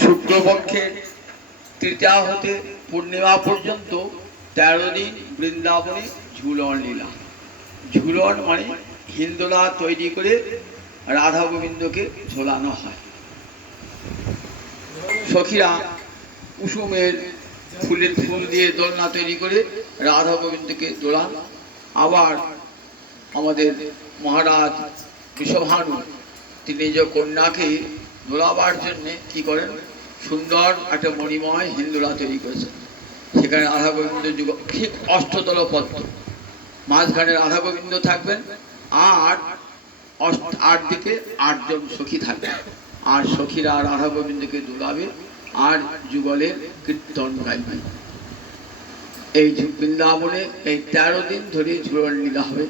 শুক্লপক্ষের তৃতীয়া হতে পূর্ণিমা পর্যন্ত তেরো দিন বৃন্দাবনে ঝুলন লীলা। ঝুলন মানে হিন্দোলা তৈরি করে রাধা গোবিন্দকে ঝোলানো হয়। সখীরা কুসুমের ফুলের ফুল দিয়ে দোলনা তৈরি করে রাধা গোবিন্দকে দোলান। আবার আমাদের মহারাজ বিষভানু তিনি যে কন্যাকে দোলাবার জন্যে কি করেন? সুন্দর একটা মণিময় হিন্দুরা তৈরি করেছেন। সেখানে রাধা গোবিন্দ যুগ, ঠিক অষ্টতল পদ্ম। মাঝখানে রাধা গোবিন্দ থাকবেন, আর আট দিকে আটজন সখী থাকবে আর সখীরা রাধা গোবিন্দকে দোলাবে, আর যুগলের কীর্তন গাইবে। এই বৃন্দাবনে এই তেরো দিন ধরে ঝুলন লীলা হবে।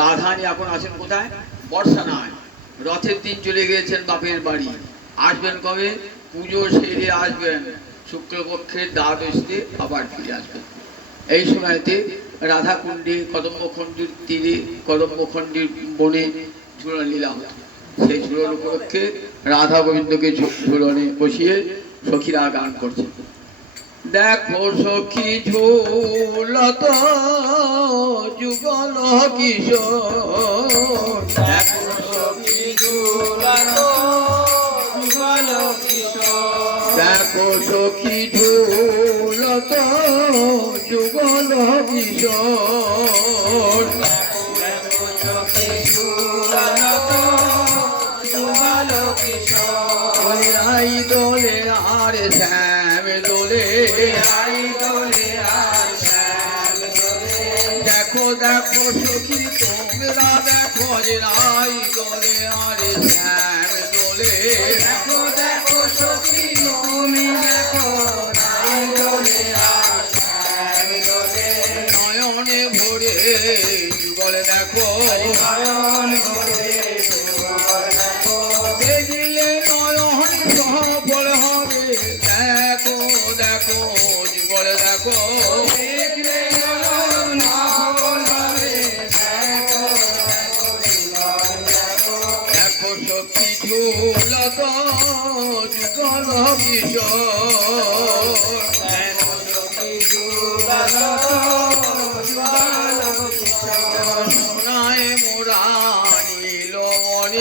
রাধানী এখন আছেন কোথায়? বর্ষা নয়। রথের দিন চলে গিয়েছেন বাপের বাড়ি। আসবেন কবে? পুজো সেরে আসবেন। শুক্লপক্ষের দ্বাদশীতে আবার ফিরে আসবেন। এই সময়তে রাধাকুণ্ডে কদম্বখণ্ডীর তীরে, কদম্বখণ্ডীর বনে ঝুলন লীলা হতো। সেই ঝুলন উপলক্ষে রাধা গোবিন্দকে ঝুলনে বসিয়ে সখীরা গান করছে। দেখো সখী ঝুলত, যুগল কিশোর। দেখো সখী ঝুলত যুগল কিশোর। ওই আই দোলে আর শ্যাম দোলে। দেখো দেখো সখী, তোমরা দেখো রাই নয়নে ভরে যুগল দেখো। দেখিলে নয়ন সফল হবে, দেখো দেখো, যুগল দেখো। দেখলে নয়ন দেখো সখী ঝুলত যুগল কিশোর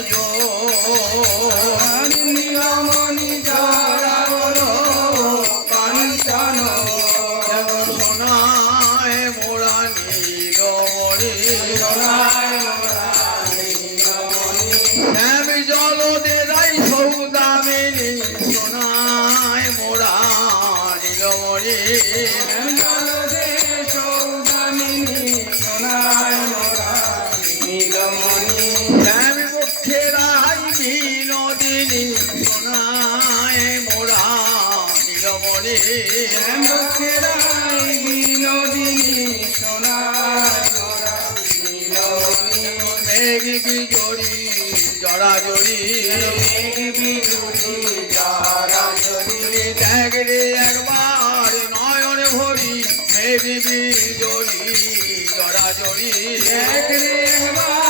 આવજો মেঘ বিজড়ি জড়া জড়ি। ত্যাগ রে একবার নয়ন ভরি মেঘ বিজড়ি জড়া জড়ি। শ্যাম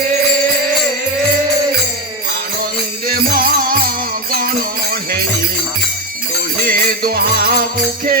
থাকে আনন্দে মগন হেরি দোহে দোহা মুখে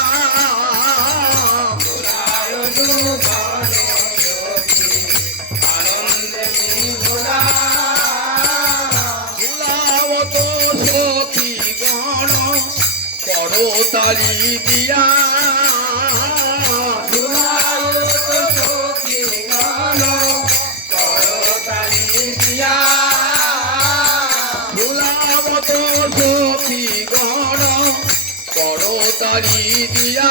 তলি দিয়া করতালি দিয়া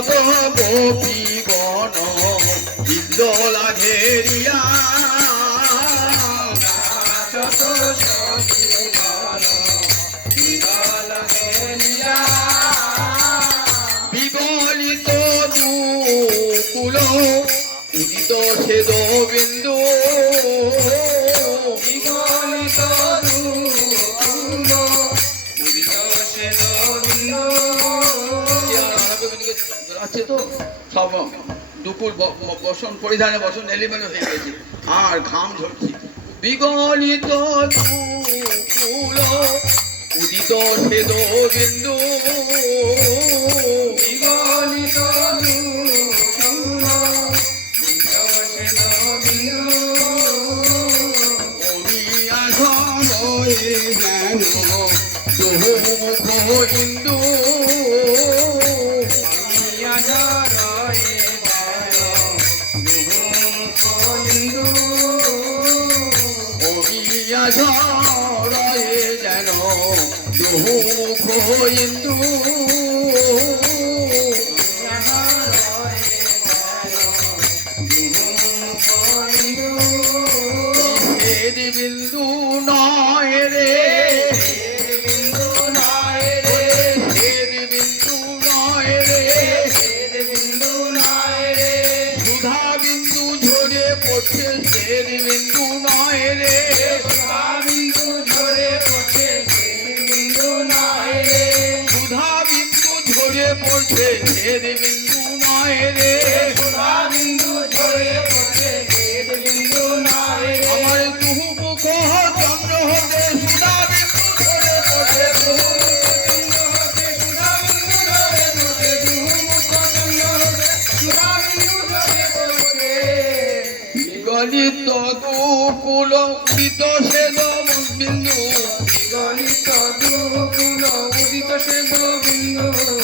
কত গোপী বন বিদ্যলা ঘেরিয়া বিগলিত দু কুল উদিত ছেদ বিন্দু বিগলিত দু কুল আছে তো? সব দুপুর বসন, পরিধানে বসন এলিমেন্ট হয়ে গেছে। আর ঘাম ঝরছে। বিগলিত উদিত সেদ বিন্দু। বিগলিত জ্ঞান ইন্দু শ্বেত বিন্দু নয় রে। আমার দুহু মুখ চন্দ্র হতে সুধা বিন্দু ঝরে পড়ছে দুহু গলিত দুকুল উদিত সেদ বিন্দু।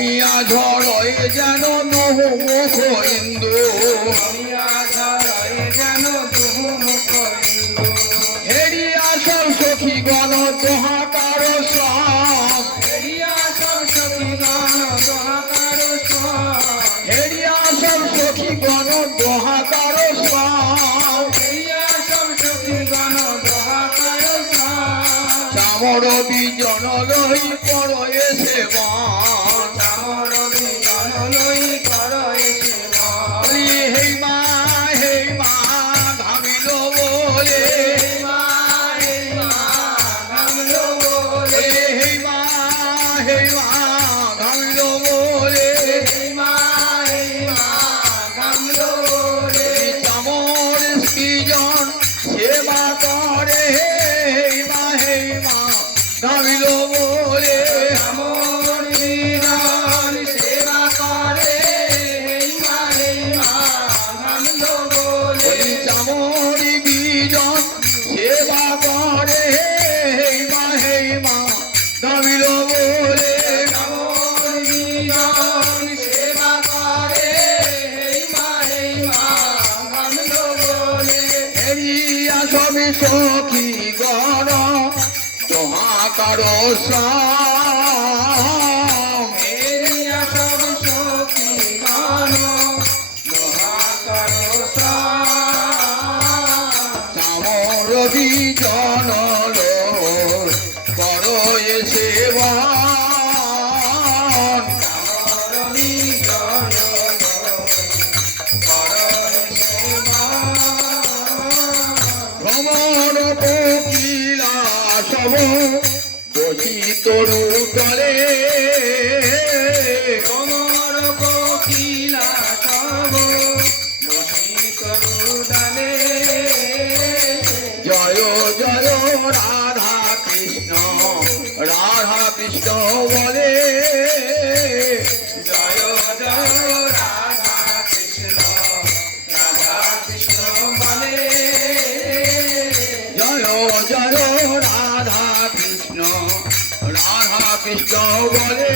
অমিয়া ঝড়ে যেন নহু মুখ ইন্দু হেরি আসল সখী গণ দোহাকার সাপ হেরি আসল সখী গণ দোহাকার সাপ চামর বিজন লই পর এসে মান হরি you সবে সখী গণ তোহাকার সাম বসি তরু তলে রাধা কৃষ্ণ বলে।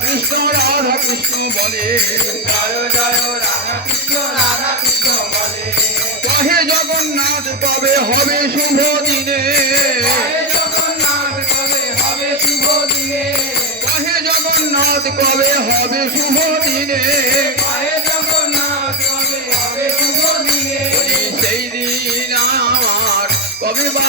কৃষ্ণ রাধা কৃষ্ণ বলে জয় জয় রাধা কৃষ্ণ রাধা কৃষ্ণ বলে কহে জগন্নাথ কবে হবে শুভ দিনে? জগন্নাথ কবে হবে শুভ দিনে কহে জগন্নাথ কবে হবে শুভ দিনে জয় জগন্নাথ কবে হবে শুভ দিনে? সেই হবে বা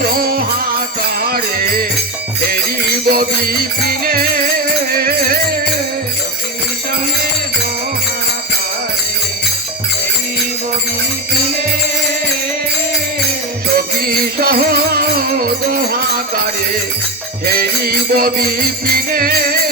সহাকারে ফেরিব বিপিনে। সঙ্গে মহাকারে সখী সহ দোহাকারে ববি পিনে